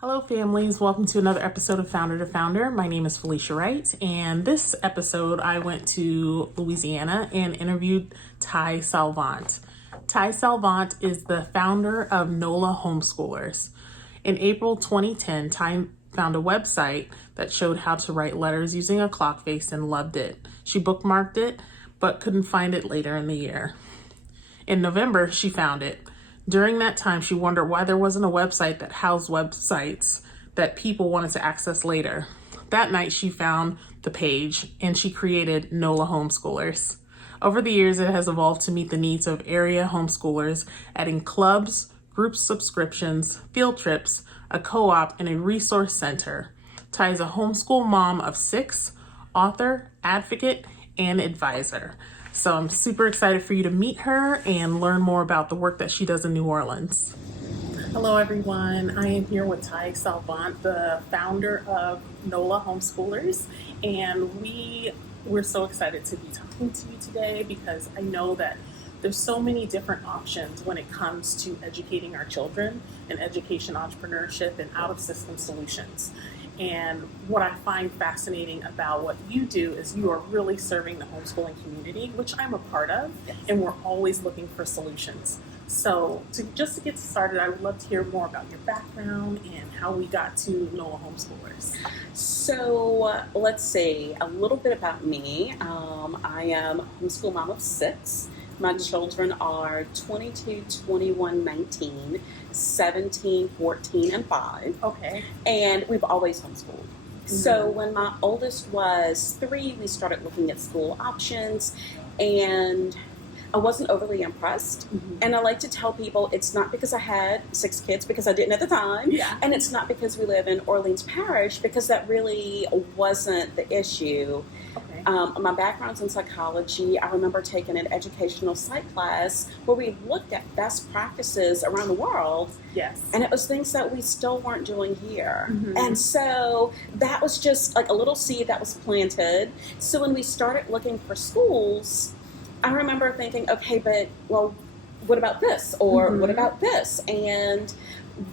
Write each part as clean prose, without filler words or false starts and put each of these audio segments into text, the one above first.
Hello families, welcome to another episode of Founder to Founder. My name is Felicia Wright, and this episode I went to Louisiana and interviewed Ty Salvant. Ty Salvant is the founder of NOLA Homeschoolers. In April 2010, Ty found a website that showed how to write letters using a clock face and loved it. She bookmarked it, but couldn't find it later in the year. In November, she found it. During that time, she wondered why there wasn't a website that housed websites that people wanted to access later. That night, she found the page and she created NOLA Homeschoolers. Over the years, it has evolved to meet the needs of area homeschoolers, adding clubs, group subscriptions, field trips, a co-op, and a resource center. Ty is a homeschool mom of 6, author, advocate, and advisor. So I'm super excited for you to meet her and learn more about the work that she does in New Orleans. Hello everyone, I am here with Ty Salvant, the founder of NOLA Homeschoolers, and we're so excited to be talking to you today because I know that there's so many different options when it comes to educating our children and education entrepreneurship and out-of-system solutions. And what I find fascinating about what you do is you are really serving the homeschooling community, which I'm a part of, yes. And we're always looking for solutions. So to get started, I would love to hear more about your background and how we got to NOLA Homeschoolers. So let's see, a little bit about me. I am a homeschool mom of 6. My children are 22, 21, 19, 17, 14, and 5. Okay. And we've always homeschooled. Mm-hmm. So when my oldest was 3, we started looking at school options, and I wasn't overly impressed. Mm-hmm. And I like to tell people it's not because I had 6 kids, because I didn't at the time. Yeah. And it's not because we live in Orleans Parish, because that really wasn't the issue. Okay. My background's in psychology. I remember taking an educational psych class where we looked at best practices around the world. Yes. And it was things that we still weren't doing here. Mm-hmm. And so that was just like a little seed that was planted. So when we started looking for schools, I remember thinking, okay, but well, what about this? Or mm-hmm. what about this? And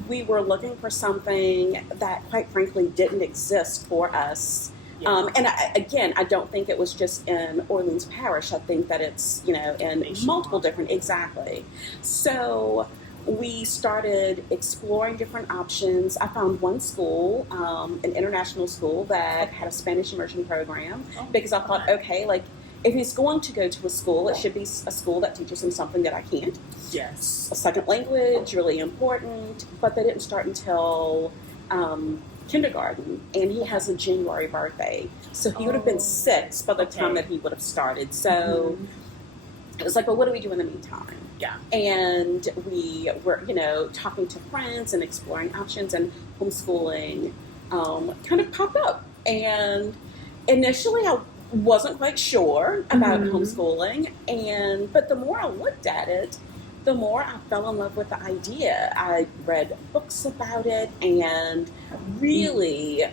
we were looking for something that, quite frankly, didn't exist for us. Yeah. And I don't think it was just in Orleans Parish. I think that it's, in multiple different, exactly. So we started exploring different options. I found one school, an international school that had a Spanish immersion program, because I thought, okay, like, if he's going to go to a school, it should be a school that teaches him something that I can't. Yes. A second language, really important, but they didn't start until kindergarten, and he has a January birthday, so he would have been 6 by the time that he would have started. So it was like, well, what do we do in the meantime? Yeah. And we were, talking to friends and exploring options, and homeschooling kind of popped up. And initially I wasn't quite sure about homeschooling, but the more I looked at it, the more I fell in love with the idea. I read books about it and really,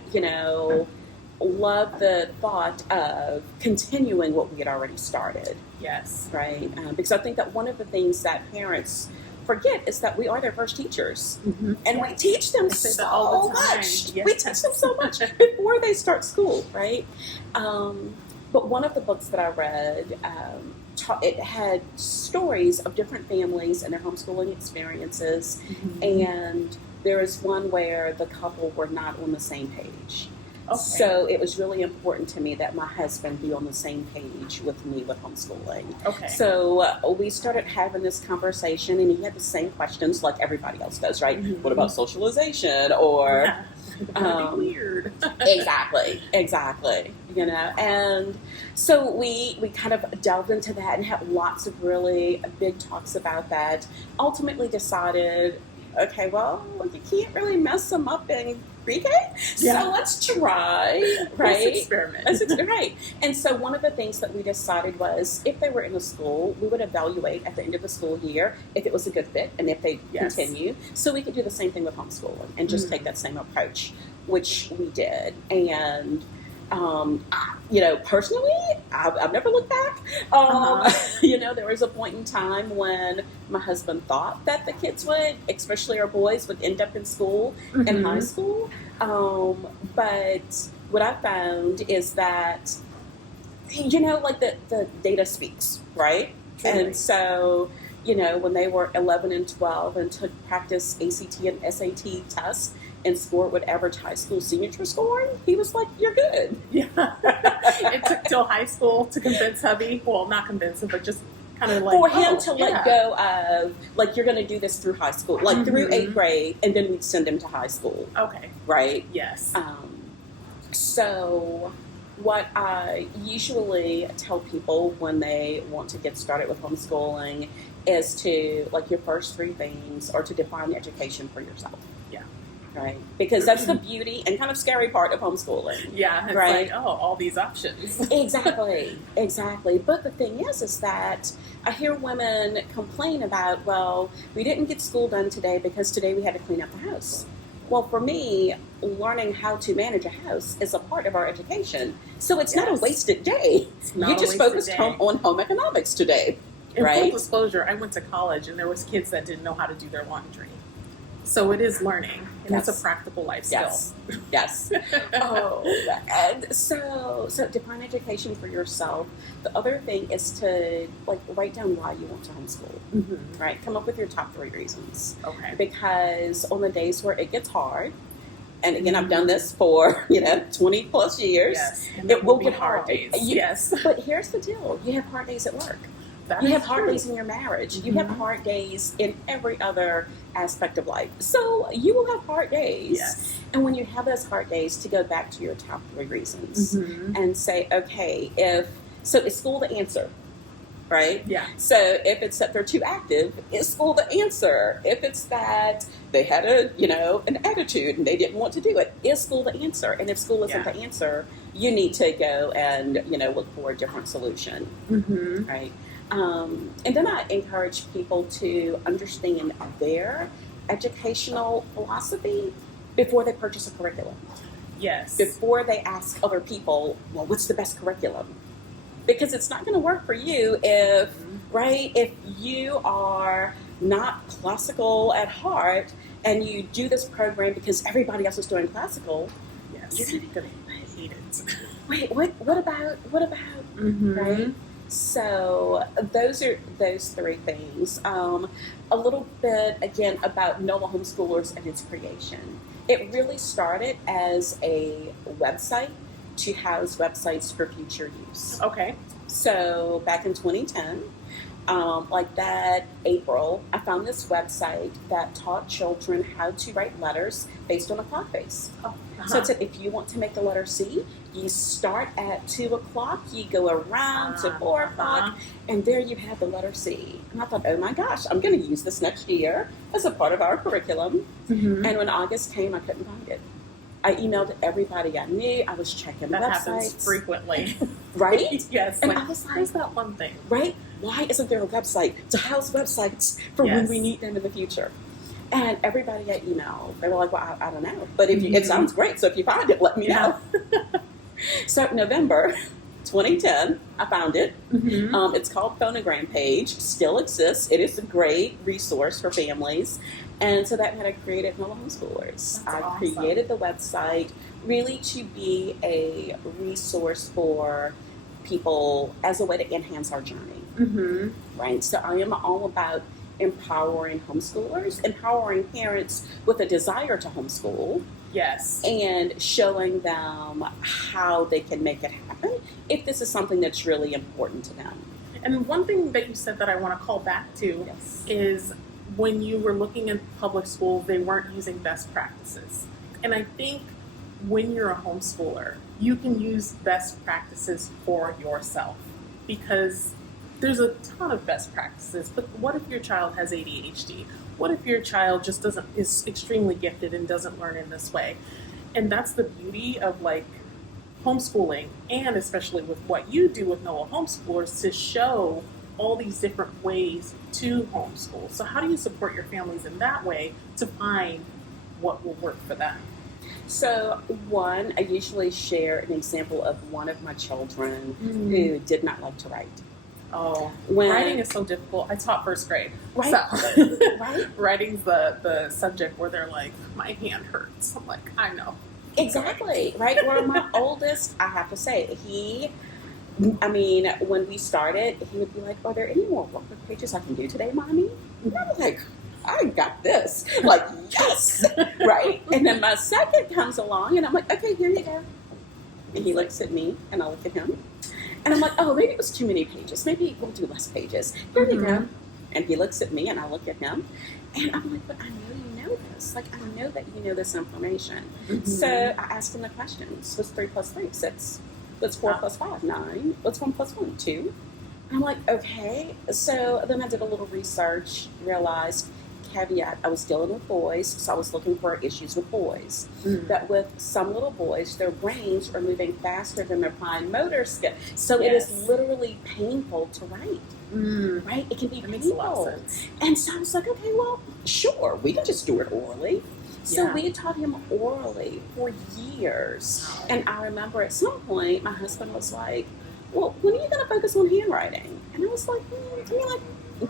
loved the thought of continuing what we had already started. Yes. Right? Because I think that one of the things that parents forget is that we are their first teachers. Mm-hmm. And we teach them so much. Yes. We teach them so much before they start school, right? But one of the books that I read, it had stories of different families and their homeschooling experiences, and there is one where the couple were not on the same page. Okay. So it was really important to me that my husband be on the same page with me with homeschooling. Okay. So we started having this conversation, and he had the same questions like everybody else does, right? Mm-hmm. What about socialization? Or weird. Exactly. And so we kind of delved into that and had lots of really big talks about that. Ultimately decided, okay, well, you can't really mess them up in pre-K, so let's try, right? Let's experiment. Right. And so one of the things that we decided was, if they were in a school, we would evaluate at the end of the school year if it was a good fit and if they continue. So we could do the same thing with homeschooling and just take that same approach, which we did. And Personally, I've never looked back. There was a point in time when my husband thought that the kids would, especially our boys, would end up in school, in high school. But what I found is that, the data speaks, right? Truly. And so, when they were 11 and 12 and took practice ACT and SAT tests and scored what average high school seniors were scoring, he was like, "You're good." Yeah. It took till high school to convince hubby. Well, not convince him, but just kind of like for him to let go of, like, you're going to do this through high school, like through 8th grade, and then we'd send him to high school. Okay. Right? Yes. So what I usually tell people when they want to get started with homeschooling is to, like, your first 3 things are to define education for yourself. Yeah. Right? Because that's the beauty and kind of scary part of homeschooling. Yeah. It's right? like, all these options. Exactly. But the thing is that I hear women complain about, well, we didn't get school done today because today we had to clean up the house. Well, for me, learning how to manage a house is a part of our education. So it's not a wasted day. You just focused on home economics today. In right? full disclosure, I went to college and there was kids that didn't know how to do their laundry. So it is learning, and it's a practical life skill. Yes. And so define education for yourself. The other thing is to, like, write down why you want to homeschool. Right? Come up with your top 3 reasons. Okay. Because on the days where it gets hard, and again, I've done this for 20 plus years. Yes. It will get hard days. Yes. But here's the deal: you have hard days at work. You have hard days in your marriage. You have hard days in every other aspect of life. So you will have hard days. Yes. And when you have those hard days, to go back to your top 3 reasons and say, okay, is school the answer? Right? Yeah. So if it's that they're too active, is school the answer? If it's that they had an attitude and they didn't want to do it, is school the answer? And if school isn't the answer, you need to go and look for a different solution. Right? And then I encourage people to understand their educational philosophy before they purchase a curriculum. Yes. Before they ask other people, well, what's the best curriculum? Because it's not going to work for you if you are not classical at heart and you do this program because everybody else is doing classical. Yes. You're going to hate it. Wait, what about? Right? So those are those 3 things. A little bit, again, about NOLA Homeschoolers and its creation. It really started as a website to house websites for future use. Okay. So back in 2010, like that April, I found this website that taught children how to write letters based on a clock face. So it said, if you want to make the letter C, you start at 2 o'clock, you go around to 4 o'clock, and there you have the letter C. And I thought, oh my gosh, I'm going to use this next year as a part of our curriculum. And when August came, I couldn't find it. I emailed everybody I knew. I was checking that websites. happens frequently. Right? Yes. And like, I was like, there's that one thing. Right? Why isn't there a website to house websites for when we need them in the future? And everybody I emailed, they were like, well, I don't know. But if it sounds great, so if you find it, let me know. So November 2010, I found it. It's called Phonogram Page. Still exists. It is a great resource for families. And so that meant I created NOLA Homeschoolers. I created the website really to be a resource for people as a way to enhance our journey. Right? So I am all about empowering homeschoolers, empowering parents with a desire to homeschool. Yes. And showing them how they can make it happen if this is something that's really important to them. And one thing that you said that I want to call back to is when you were looking at public schools, they weren't using best practices. And I think when you're a homeschooler, you can use best practices for yourself because there's a ton of best practices. But what if your child has ADHD? What if your child just is extremely gifted and doesn't learn in this way? And that's the beauty of like homeschooling, and especially with what you do with NOLA Homeschoolers, to show all these different ways to homeschool. So how do you support your families in that way to find what will work for them? So, one, I usually share an example of one of my children who did not like to write. Oh, writing is so difficult. I taught first grade. Right. So, Right? Writing's the subject where they're like, my hand hurts. I'm like, I know. Exactly. Right? Well, my oldest, I have to say, when we started, he would be like, are there any more workbook pages I can do today, Mommy? And I was like, I got this. Like, yes. Right? And then my second comes along, and I'm like, okay, here you go. And he looks at me, and I look at him. And I'm like, oh, maybe it was too many pages. Maybe we'll do less pages. Here you go. And he looks at me, and I look at him. And I'm like, but I know you know this. Like, I know that you know this information. So I asked him the questions. What's 3 plus 3? 6. What's 4 plus 5? 9. What's 1 plus 1? 2. And I'm like, okay. So then I did a little research, realized, caveat, I was dealing with boys, so I was looking for issues with boys. That with some little boys, their brains are moving faster than their fine motor skill. So it is literally painful to write. Right? It can be painful. And so I was like, okay, well, sure, we can just do it orally. So we taught him orally for years. And I remember at some point, my husband was like, well, when are you going to focus on handwriting? And I was like,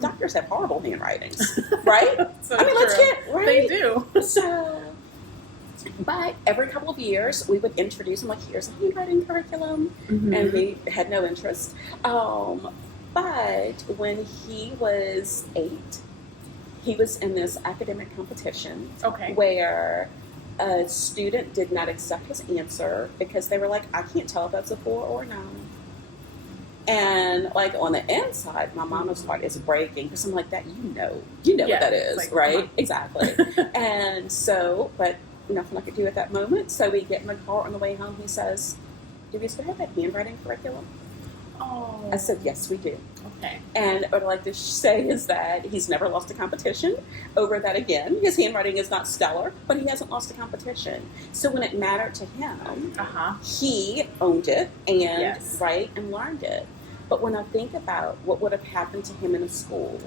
doctors have horrible handwritings, right? So let's get, right? They do. So, but every couple of years, we would introduce him, like, here's a handwriting curriculum. And he had no interest. But when he was 8, he was in this academic competition where a student did not accept his answer because they were like, I can't tell if that's a 4 or a 9. And like on the inside, my mama's heart is breaking because I'm like, that you know what that is, like, right? Exactly. And so, but nothing I could do at that moment. So we get in the car on the way home. He says, "Do we still have that handwriting curriculum?" Oh. I said, "Yes, we do." Okay. And what I'd like to say is that he's never lost a competition over that again. His handwriting is not stellar, but he hasn't lost a competition. So when it mattered to him, he owned it and and learned it. But when I think about what would have happened to him in a school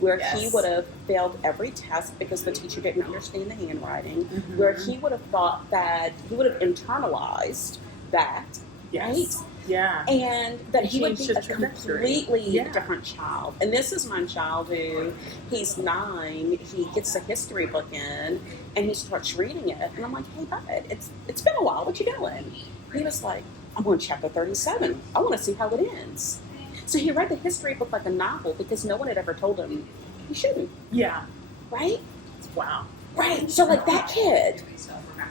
where he would have failed every test because the teacher didn't understand the handwriting, where he would have thought that he would have internalized that, right? Yeah. And that he would be a completely different child. And this is my child who, he's 9, he gets a history book in, and he starts reading it. And I'm like, hey, bud, it's been a while, what you doing? He was like, I'm on chapter 37. I want to see how it ends. So he read the history book like a novel because no one had ever told him he shouldn't. Yeah. Right? Wow. Right. So like that kid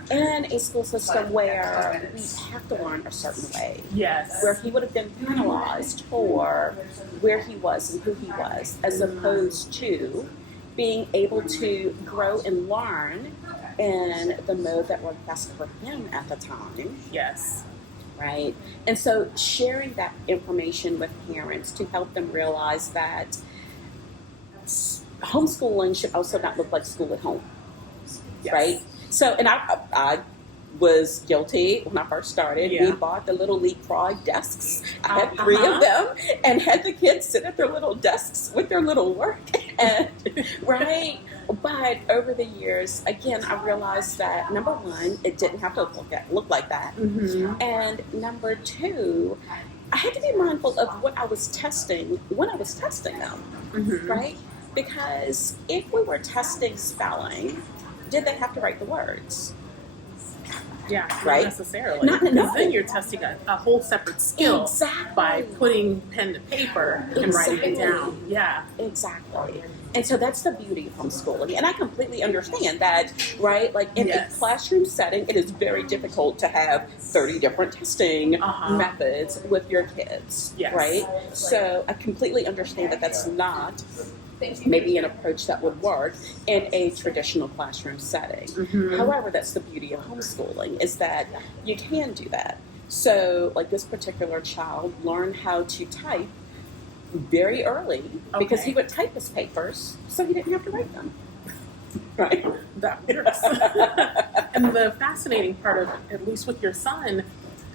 in a school system where we have to learn a certain way. Yes. Where he would have been penalized for where he was and who he was, as opposed to being able to grow and learn in the mode that worked best for him at the time. Yes. Right? And so sharing that information with parents to help them realize that homeschooling should also not look like school at home. Yes. Right? So, and I was guilty when I first started. We bought the little leapfrog desks. I had 3 of them and had the kids sit at their little desks with their little work. And, right? But over the years, again, I realized that, number one, it didn't have to look like that. And number 2, I had to be mindful of what I was testing when I was testing them, right? Because if we were testing spelling, did they have to write the words? Yeah, right? Not necessarily. Because then you're testing a whole separate skill by putting pen to paper and writing it down. Yeah. Exactly. And so that's the beauty of homeschooling. And I completely understand that, right? Like in a classroom setting, it is very difficult to have 30 different testing methods with your kids, right? So I completely understand that that's not maybe an approach that would work in a traditional classroom setting. However, that's the beauty of homeschooling, is that you can do that. So like this particular child learned how to type very early because he would type his papers so he didn't have to write them. Right? That works. And the fascinating part of, at least with your son,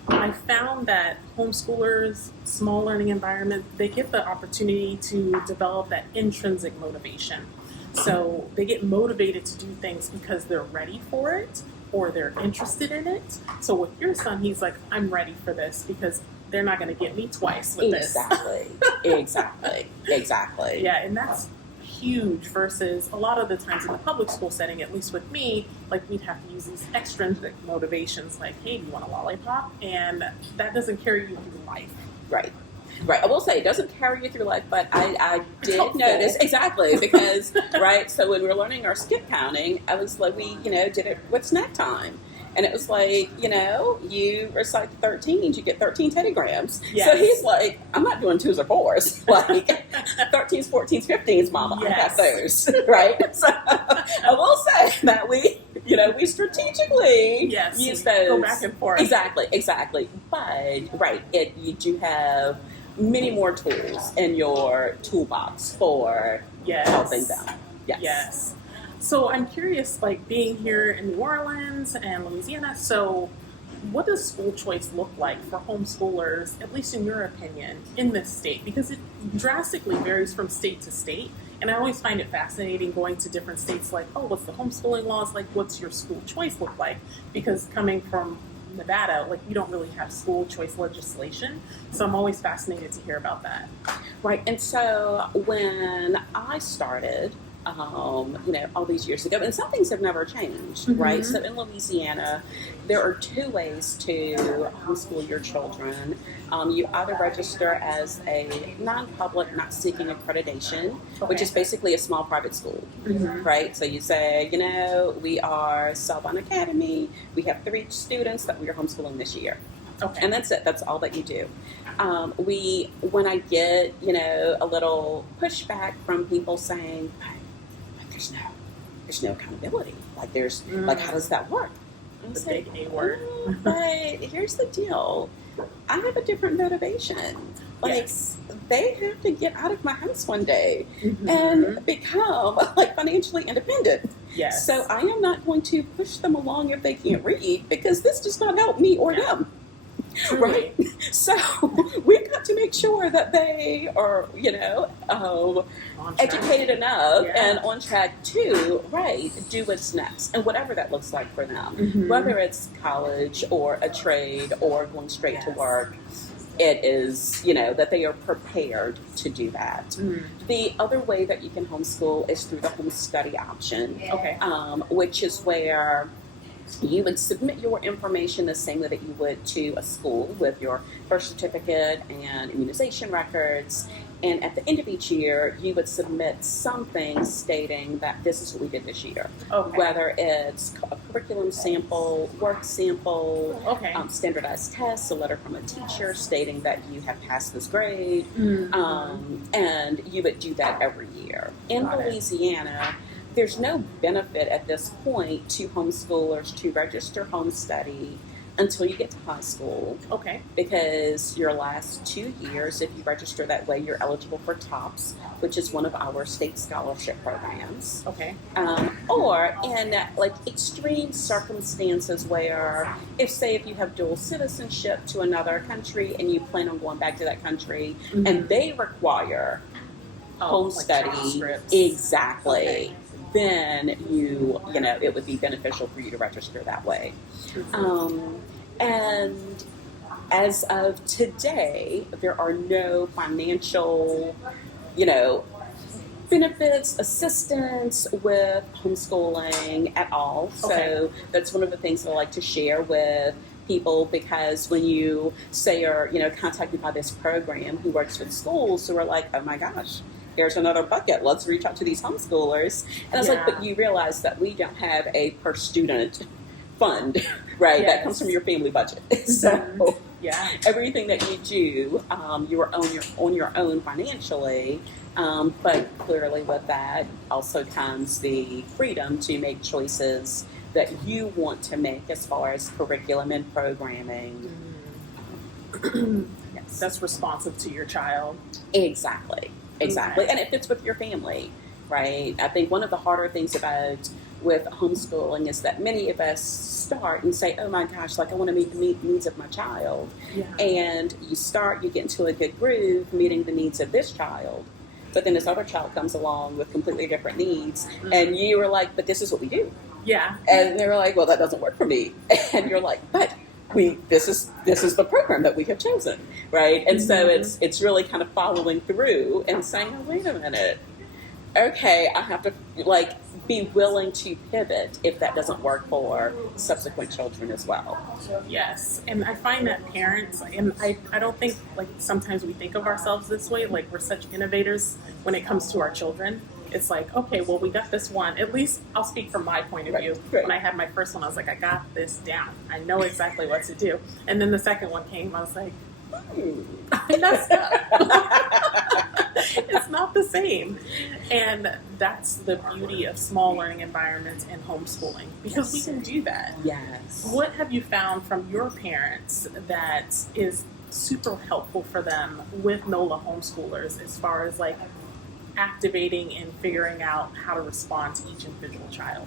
I found that homeschoolers, small learning environment, they get the opportunity to develop that intrinsic motivation. So they get motivated to do things because they're ready for it, or they're interested in it. So with your son, he's like, I'm ready for this because they're not going to get me twice with this. Exactly. Yeah, and that's huge versus a lot of the times in the public school setting, at least with me, like we'd have to use these extrinsic motivations like, hey, do you want a lollipop? And that doesn't carry you through life. Right. I will say it doesn't carry you through life, but I did notice because right. So when we were learning our skip counting, I was like, we did it with snack time. And it was like, you recite the 13s, you get 13 teddygrams. Yes. So he's like, I'm not doing 2s or 4s. Like 13s, 14s, 15s, Mama, I got those, right? So I will say that we strategically use those. Go back and forth. Exactly. But you do have many more tools in your toolbox for helping them. Yes. So I'm curious, like being here in New Orleans and Louisiana, so what does school choice look like for homeschoolers, at least in your opinion, in this state? Because it drastically varies from state to state. And I always find it fascinating going to different states like, oh, what's the homeschooling laws like? What's your school choice look like? Because coming from Nevada, like we don't really have school choice legislation. So I'm always fascinated to hear about that. Right. And so when I started, all these years ago, and some things have never changed, right? So in Louisiana, there are 2 ways to homeschool your children. You either register as a non-public, not seeking accreditation, which is basically a small private school, right? So you say, we are Salvant Academy. We have 3 students that we are homeschooling this year. Okay. And that's it. That's all that you do. When I get, a little pushback from people saying, there's no accountability. Like like how does that work? The big A word. But here's the deal. I have a different motivation. Like they have to get out of my house one day and become financially independent. Yes. So I am not going to push them along if they can't read because this does not help me or them. Right. So we've got to make sure that they are, educated enough and on track to, do what's next and whatever that looks like for them, whether it's college or a trade or going straight to work. It is, that they are prepared to do that. The other way that you can homeschool is through the home study option, which is where you would submit your information the same way that you would to a school with your birth certificate and immunization records. And at the end of each year, you would submit something stating that this is what we did this year. Whether it's a curriculum sample, work sample, standardized tests, a letter from a teacher stating that you have passed this grade. And you would do that every year. In Louisiana, there's no benefit at this point to homeschoolers to register home study until you get to high school. Because your last 2 years, if you register that way, you're eligible for TOPS, which is one of our state scholarship programs. Or in extreme circumstances where, if you have dual citizenship to another country and you plan on going back to that country and they require home study, then it would be beneficial for you to register that way. And as of today, there are no financial, benefits, assistance with homeschooling at all. So that's one of the things that I like to share with people, because when you say you're, contacted by this program who works with schools, so we're like, oh my gosh, here's another bucket. Let's reach out to these homeschoolers. And I was like, but you realize that we don't have a per student fund, right? That comes from your family budget. So everything that you do, you're on your own financially. But clearly with that also comes the freedom to make choices that you want to make as far as curriculum and programming. That's responsive to your child. Exactly. And it fits with your family, right? I think one of the harder things with homeschooling is that many of us start and say, oh my gosh, I want to meet the needs of my child. And you get into a good groove meeting the needs of this child. But then this other child comes along with completely different needs. And you were like, but this is what we do. Yeah. And they were like, well, that doesn't work for me. And you're like, but this is the program that we have chosen, right? And so it's really kind of following through and saying, oh, wait a minute. Okay, I have to like be willing to pivot if that doesn't work for subsequent children as well. Yes, and I find that parents, and I don't think, like, sometimes we think of ourselves this way, like we're such innovators when it comes to our children. It's like, okay, well, we got this one. At least I'll speak from my point of view. Right. When I had my first one, I was like, I got this down. I know exactly what to do. And then the second one came, I was like, I messed up. It's not the same. And that's the beauty of small learning environments and homeschooling, because we can do that. Yes. What have you found from your parents that is super helpful for them with NOLA Homeschoolers as far as like activating and figuring out how to respond to each individual child?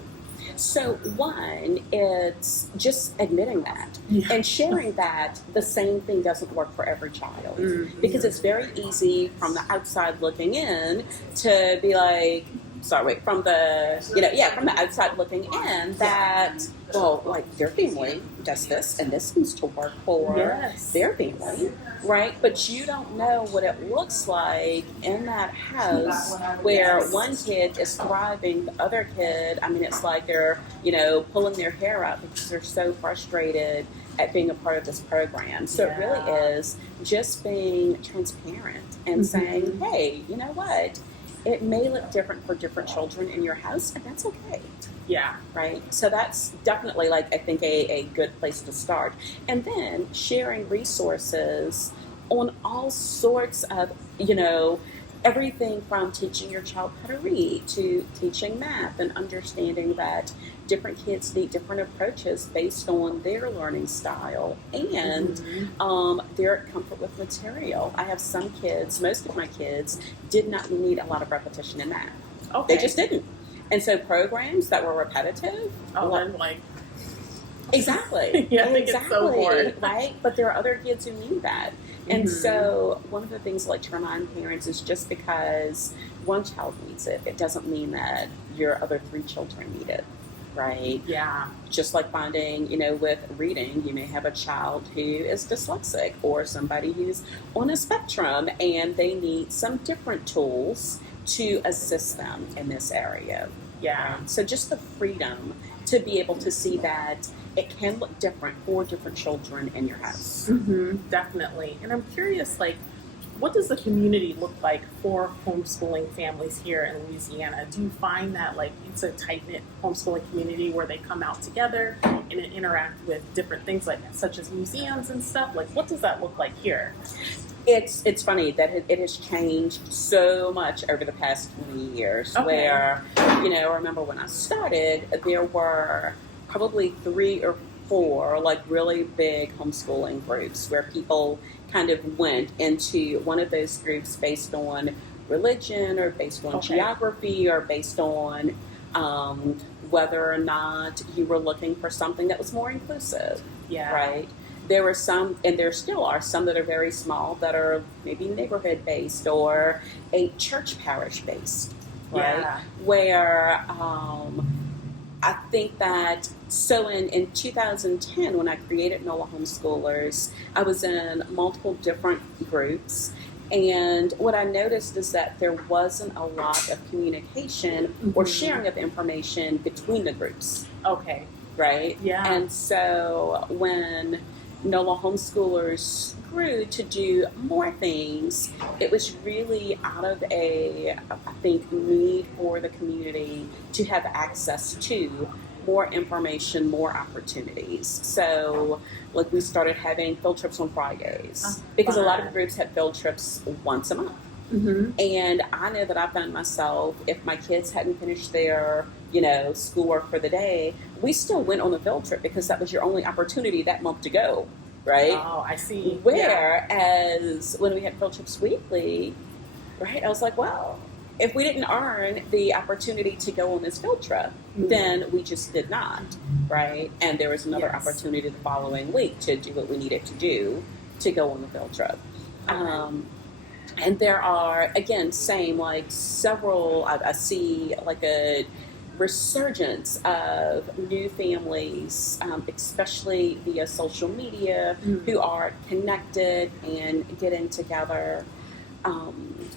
So one, it's just admitting that and sharing that the same thing doesn't work for every child, because it's very easy from the outside looking in to be like, from the outside looking in that, well, like their family does this and this seems to work for their family, right? But you don't know what it looks like in that house where one kid is thriving, the other kid, I mean, it's like they're, pulling their hair out because they're so frustrated at being a part of this program. So it really is just being transparent and saying, hey, you know what? It may look different for different children in your house, and that's okay. Yeah. Right? So that's definitely, like, I think a good place to start. And then sharing resources on all sorts of, everything from teaching your child how to read to teaching math and understanding that different kids need different approaches based on their learning style and their comfort with material. I have some kids, most of my kids, did not need a lot of repetition in math. Okay. They just didn't. And so programs that were repetitive. I'm like... Exactly. Yeah, I think it's so boring. Right? But there are other kids who need that. And so one of the things I like to remind parents is just because one child needs it, it doesn't mean that your other 3 children need it. Right? Yeah. Just like finding, with reading, you may have a child who is dyslexic or somebody who's on a spectrum and they need some different tools to assist them in this area. Yeah. So just the freedom to be able to see that it can look different for different children in your house. Definitely. And I'm curious, like, what does the community look like for homeschooling families here in Louisiana? Do you find that, like, it's a tight-knit homeschooling community where they come out together and interact with different things, like such as museums and stuff? Like, what does that look like here? It's funny that it has changed so much over the past 20 years, where, I remember when I started, there were probably 3 or 4 like really big homeschooling groups where people kind of went into one of those groups based on religion or based on geography or based on whether or not you were looking for something that was more inclusive. Yeah. Right? There were some, and there still are some that are very small that are maybe neighborhood based or a church parish based, right? Yeah. Where I think that, so in 2010, when I created NOLA Homeschoolers, I was in multiple different groups. And what I noticed is that there wasn't a lot of communication or sharing of information between the groups. Okay. Right? Yeah. And so when NOLA Homeschoolers grew to do more things, it was really out of I think, need for the community to have access to more information, more opportunities. So, like, we started having field trips on Fridays because a lot of groups had field trips once a month. And I know that I found myself, if my kids hadn't finished their, schoolwork for the day, we still went on the field trip because that was your only opportunity that month to go, right? Oh, I see. Whereas when we had field trips weekly, right, I was like, well, if we didn't earn the opportunity to go on this field trip, then we just did not, right? And there was another opportunity the following week to do what we needed to do to go on the field trip. And there are, again, same, like several, I see like resurgence of new families, especially via social media, who are connected and getting together.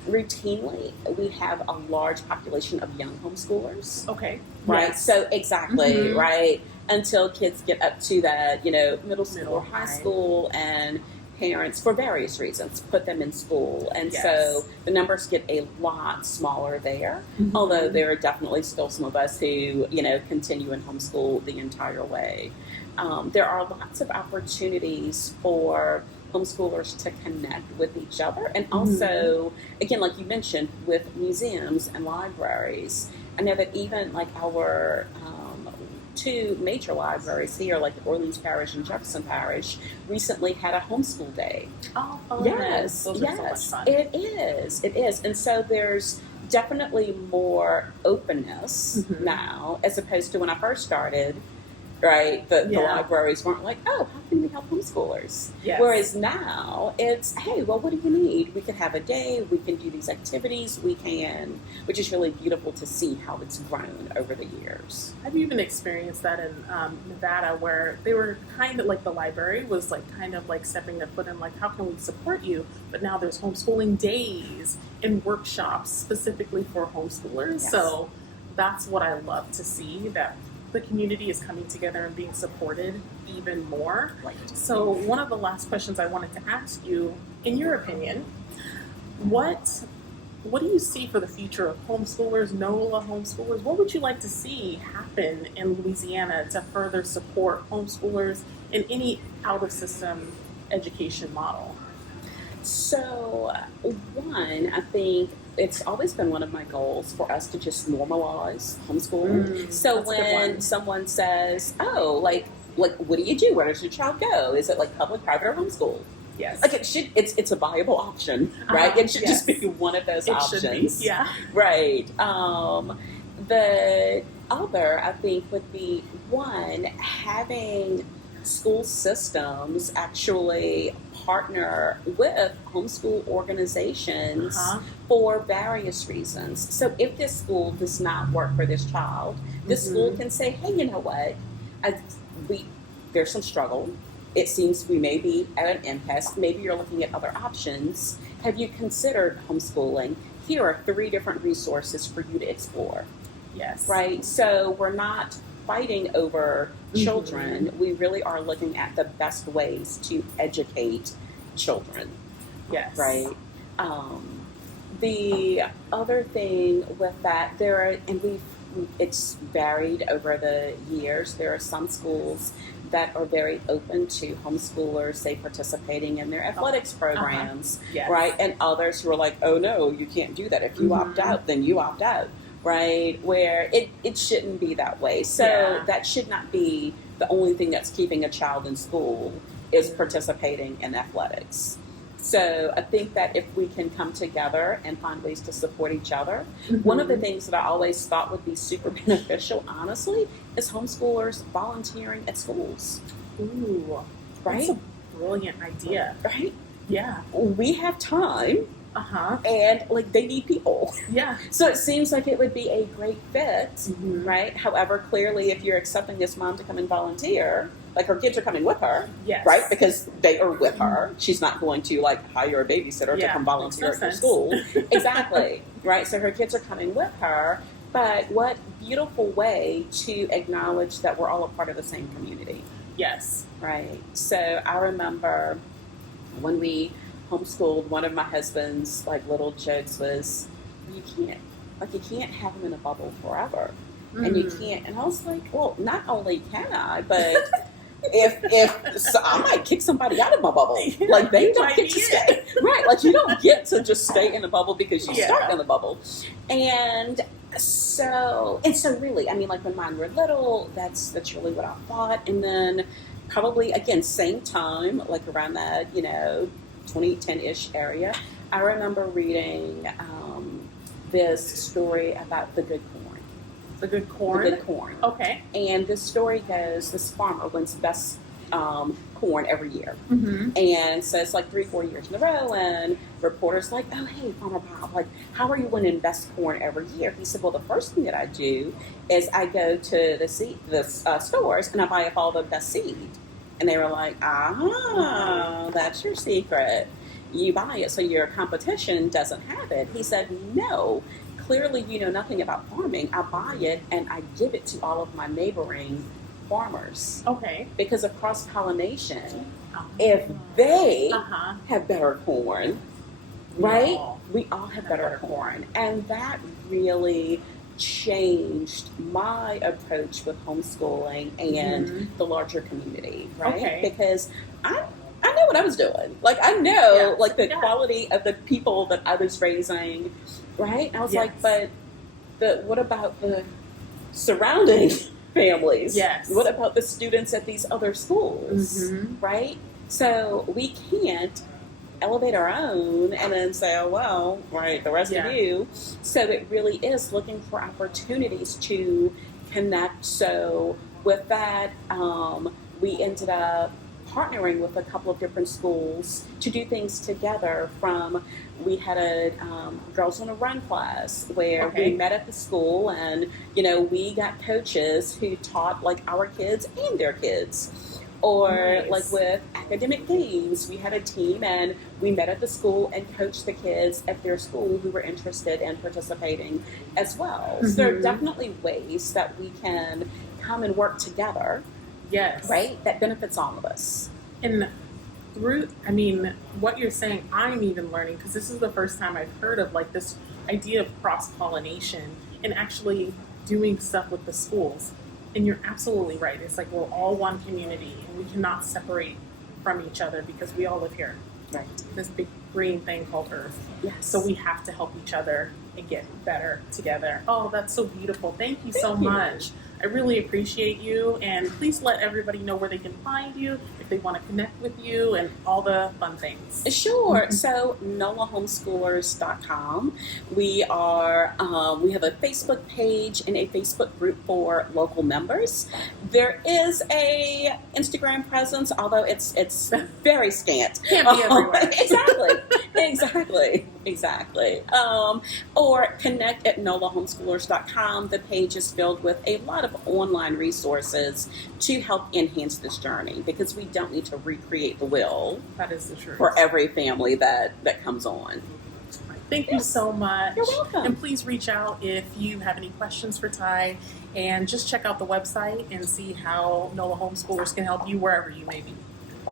Routinely, we have a large population of young homeschoolers. Okay. Right. Yes. So exactly. Right. Until kids get up to that, middle school or high right. school, and parents, for various reasons, put them in school. And Yes. so the numbers get a lot smaller there, although there are definitely still some of us who, continue in homeschool the entire way. There are lots of opportunities for homeschoolers to connect with each other, and also, again, like you mentioned, with museums and libraries. I know that even like our two major libraries here, like the Orleans Parish and Jefferson Parish, recently had a homeschool day. Oh, fun. Yes, Those are so much fun. It is. And so there's definitely more openness now, as opposed to when I first started. Right, the libraries weren't like, oh, how can we help homeschoolers? Yes. Whereas now it's, hey, well, what do you need? We can have a day, we can do these activities, which is really beautiful to see how it's grown over the years. I've even experienced that in Nevada, where they were kind of like, the library was like kind of like stepping their foot in, like, how can we support you? But now there's homeschooling days and workshops specifically for homeschoolers. Yes. So that's what I love to see, that the community is coming together and being supported even more. Right. So one of the last questions I wanted to ask you, in your opinion, what do you see for the future of homeschoolers, NOLA homeschoolers? What would you like to see happen in Louisiana to further support homeschoolers in any out-of-system education model? So, one, I think it's always been one of my goals for us to just normalize homeschooling. So when someone says, oh, like, what do you do? Where does your child go? Is it like public, private, or homeschool? Yes. Like it's a viable option, right? It should just be one of those options. Be, yeah. Right. The other, I think, would be, one, having school systems actually partner with homeschool organizations for various reasons. So if this school does not work for this child, this school can say, hey, you know what? There's some struggle. It seems we may be at an impasse. Maybe you're looking at other options. Have you considered homeschooling? Here are 3 different resources for you to explore. Yes. Right? So we're not fighting over children. We really are looking at the best ways to educate children. Yes. Right? The other thing with that, it's varied over the years. There are some schools that are very open to homeschoolers, say, participating in their athletics programs, Yes. right? And others who are like, oh no, you can't do that. If you opt out, then you opt out, right? Where it shouldn't be that way. So that should not be the only thing that's keeping a child in school, is participating in athletics. So I think that if we can come together and find ways to support each other, one of the things that I always thought would be super beneficial, honestly, is homeschoolers volunteering at schools. Ooh, right? That's a brilliant idea. Right? Yeah. We have time. And they need people. Yeah. So it seems like it would be a great fit, right? However, clearly, if you're accepting this mom to come and volunteer, like, her kids are coming with her, right? Because they are with her. She's not going to hire a babysitter to come volunteer at your school. Exactly, right? So her kids are coming with her. But what beautiful way to acknowledge that we're all a part of the same community. Yes. Right. So I remember when we homeschooled, one of my husband's little jokes was, you can't have them in a bubble forever, and you can't. And I was like, well, not only can I, but if so I might kick somebody out of my bubble. They don't get to stay, right? You don't get to just stay in a bubble because you start in the bubble. And so really, I mean, when mine were little, that's really what I thought. And then probably again, same time, around that 2010-ish area, I remember reading this story about the good corn. The good corn? The good corn. Okay. And this story goes, this farmer wins best corn every year. And so it's like 3-4 years in a row, and reporters like, oh, hey, Farmer Bob, like, how are you going to invest corn every year? He said, well, the first thing that I do is I go to the stores and I buy up all the best seed. And they were like, that's your secret. You buy it so your competition doesn't have it. He said, no, clearly you know nothing about farming. I buy it and I give it to all of my neighboring farmers. Okay. Because of cross-pollination, if they have better corn, right, we all have better corn. And that really changed my approach with homeschooling and the larger community, right? Okay. Because I knew what I was doing. Like, I know, like, the quality of the people that I was raising, right? I was like, but what about the surrounding families? Yes. What about the students at these other schools, right? So we can't elevate our own and then say, oh, well, right, the rest of you. So it really is looking for opportunities to connect. So with that, we ended up partnering with a couple of different schools to do things together. We had a Girls on a Run class where we met at the school, and, you know, we got coaches who taught, like, our kids and their kids. Or like with academic games, we had a team and we met at the school and coached the kids at their school who were interested in participating as well. So there are definitely ways that we can come and work together. Yes. Right? That benefits all of us. And what you're saying, I'm even learning, because this is the first time I've heard of, like, this idea of cross-pollination and actually doing stuff with the schools. And you're absolutely right. It's like we're all one community, and we cannot separate from each other because we all live here. Right. This big green thing called Earth. Yes. So we have to help each other and get better together. Oh, that's so beautiful. Thank you so much. I really appreciate you, and please let everybody know where they can find you if they want to connect with you and all the fun things. Sure. So NOLA Homeschoolers.com. We have a Facebook page and a Facebook group for local members. There is a Instagram presence, although it's very scant. Can't be everywhere. Exactly. Or connect at NOLAHomeschoolers.com. The page is filled with a lot of online resources to help enhance this journey, because we don't need to recreate the wheel. That is the truth. For every family that comes on. Thank you so much. You're welcome. And please reach out if you have any questions for Ty, and just check out the website and see how NOLA Homeschoolers can help you wherever you may be.